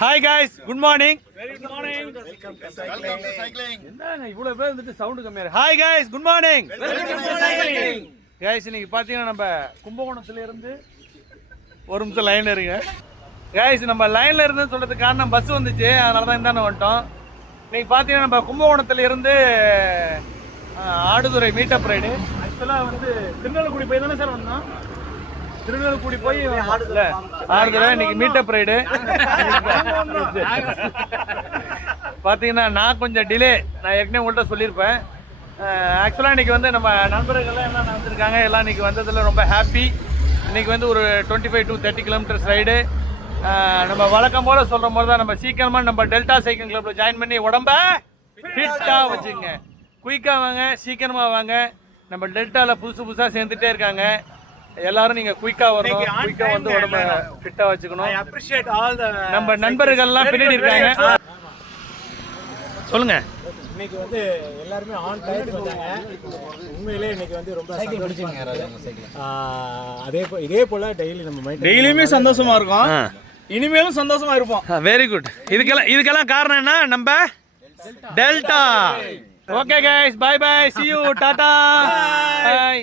Hi guys, good morning. Very good morning. Welcome to cycling. என்னங்க இவ்வளவு பேர் வந்துட்டு சவுண்ட் கம்மியா இருக்கு. Hi guys, good morning. Welcome to cycling. Guys, இன்னைக்கு பாத்தீங்கன்னா நம்ம கும்பகோணத்துல இருந்து ஒரு நிமிஷம் லைன்ல இருங்க. Guys, நம்ம லைன்ல இருந்து சொல்றதுக்கு காரணம் பஸ் வந்துச்சு, அதனால தான் இந்தாண்ட வந்துட்டோம். இன்னைக்கு பாத்தீங்கன்னா நம்ம கும்பகோணத்துல இருந்து ஆடுதுறை மீட்டப் ரைடு. ஆக்சுவலா வந்து திருநெல்வேலி போய் தானே சார் வந்தோம். திருநெல்வேலி போய் ஆடுதுறை இன்னைக்கு மீட்டப் ரைடு. பார்த்தீங்கன்னா நான் கொஞ்சம் டிலே, நான் ஏற்கனவே உங்கள்கிட்ட சொல்லியிருப்பேன். ஆக்சுவலாக இன்றைக்கி வந்து நம்ம நண்பர்கள்லாம் எல்லாம் வந்திருக்காங்க, எல்லாம் இன்றைக்கி வந்ததில் ரொம்ப ஹாப்பி. இன்றைக்கி வந்து ஒரு 25 to 30 கிலோமீட்டர்ஸ் ரைடு. நம்ம வழக்கம் போல் சொல்கிற மாதிரி தான், நம்ம சீக்கிரமாக நம்ம டெல்டா சைக்கிள் கிளப்பில் ஜாயின் பண்ணி உடம்ப ஃபிட்டாக வச்சுங்க. குயிக்காக வாங்க, சீக்கிரமாக வாங்க. நம்ம டெல்டாவில் புதுசாக சேர்ந்துட்டே இருக்காங்க. எல்லாரும் நீங்க குயிக்கா வரணும், குயிக்கா வந்து உடம்ப ஃபிட்டா வச்சுக்கணும். I appreciate all the நம்ம நண்பர்கள்லாம் பின்னாடி இருக்காங்க. சொல்லுங்க. இன்னைக்கு வந்து எல்லாரும் ஆன் டைத்துக்கு வந்தாங்க. உண்மையிலே இன்னைக்கு வந்து ரொம்ப சைக்கிள் பிடிச்சிங்க. இதே போல டெய்லியுமே சந்தோஷமா இருக்கும், இனிமேலும் சந்தோஷமா இருப்போம். Very good. இதுக்கெல்லாம் காரணம் என்ன? நம்ம delta. Okay guys, bye bye, see you, டாடா, பை.